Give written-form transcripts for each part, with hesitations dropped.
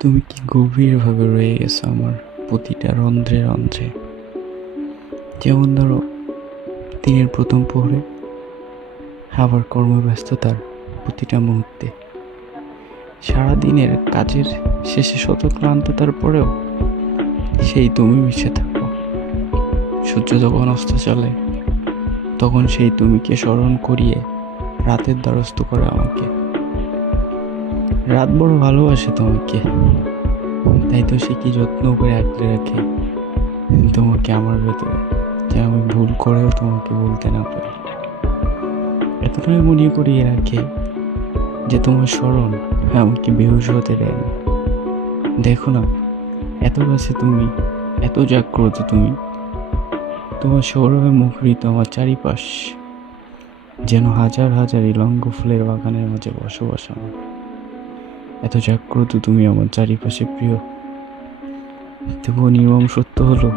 তুমি কি গভীরভাবে রয়ে গেছো আমার প্রতিটা রন্ধ্রে রন্ধ্রে। যেমন ধরো, দিনের প্রথম প্রহরে, আবার কর্মব্যস্ততার প্রতিটা মুহূর্তে, সারাদিনের কাজের শেষে শত ক্লান্ততার পরেও সেই তুমি মিশে থাকো। সূর্য যখন অস্ত চলে, তখন সেই তুমিকে স্মরণ করিয়ে রাতের দ্বারস্থ করে আমাকে। রাত বড় ভালোবাসে তোমাকে, তাই তো সে কি যত্ন করে আগলে রাখে তোমাকে আমার ভেতরে, যে আমি ভুল করেও তোমাকে বলতে না পারি। এতটাই মনে করিয়ে রাখে যে তোমার স্মরণ আমাকে বেহুশ হতে দেয় না। দেখো না, এত কাছে তুমি, এত জাগ্রত তুমি, তোমার সৌরভে মুখরিত আমার চারিপাশ, যেন হাজার হাজার ইলঙ্গ ফুলের বাগানের মাঝে বসবাস আমার। এত জাগ্রত তুমি আমার চারিপাশে প্রিয়, তবুও নির্মম সত্য হলো,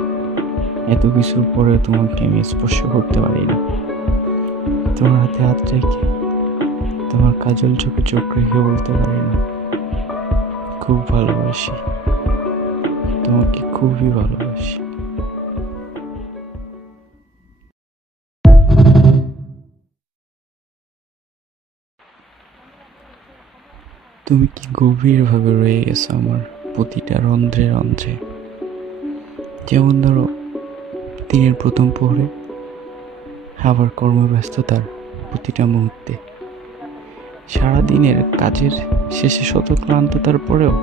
এত কিছুর পরে তোমাকে আমি স্পর্শ করতে পারি না। তোমার হাতে হাত রেখে, তোমার কাজল চোখে চোখ রেখে বলতে পারি না, খুব ভালোবাসি তোমাকে, খুবই ভালোবাসি। তুমি কি গভীরভাবে রয়ে গেছো আমার প্রতিটা রন্ধ্রে রন্ধ্রে। যেমন ধরো, দিনের প্রথম প্রহরে, আবার কর্মব্যস্ততার প্রতিটা মুহূর্তে, সারাদিনের কাজের শেষে শত ক্লান্ততার পরেও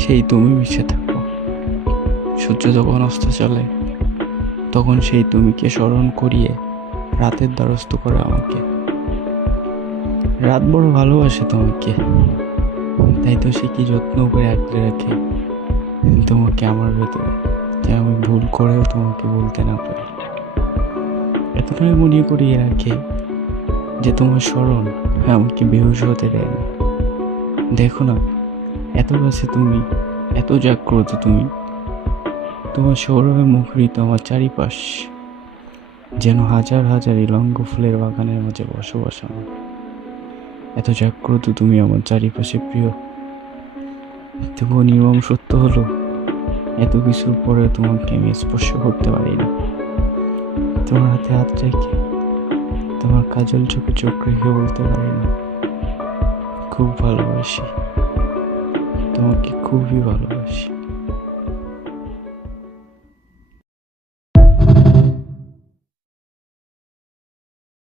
সেই তুমি মিশে থাকো। সূর্য যখন অস্ত চলে, তখন সেই তুমিকে স্মরণ করিয়ে রাতের দ্বারস্থ করে আমাকে। রাত বড় ভালোবাসে তোমাকে, তাই তো সে কি যত্ন করে আগলে রাখে তোমাকে আমার ভেতরে, যে আমি ভুল করেও তোমাকে বলতে না পারি। এতটাই মনে করিয়ে রাখে যে তোমার স্মরণ আমাকে বেহুশ হতে দেয় না। দেখো না, এত কাছে তুমি, এত জাগ্রত তুমি, তোমার সৌরভে মুখরিত আমার চারিপাশ, যেন হাজার হাজার ইলঙ্গ ফুলের বাগানের মাঝে বসবাস আমার। এত জাগ্রত তুমি আমার চারিপাশে প্রিয়, তবুও নির্মম সত্য হলো, এত কিছুর পরে তোমাকে আমি স্পর্শ করতে পারি না। তোমার হাতে হাত রেখে, তোমার কাজল চোখে চোখ রেখে বলতে পারি না, খুব ভালোবাসি তোমাকে, খুবই ভালোবাসি।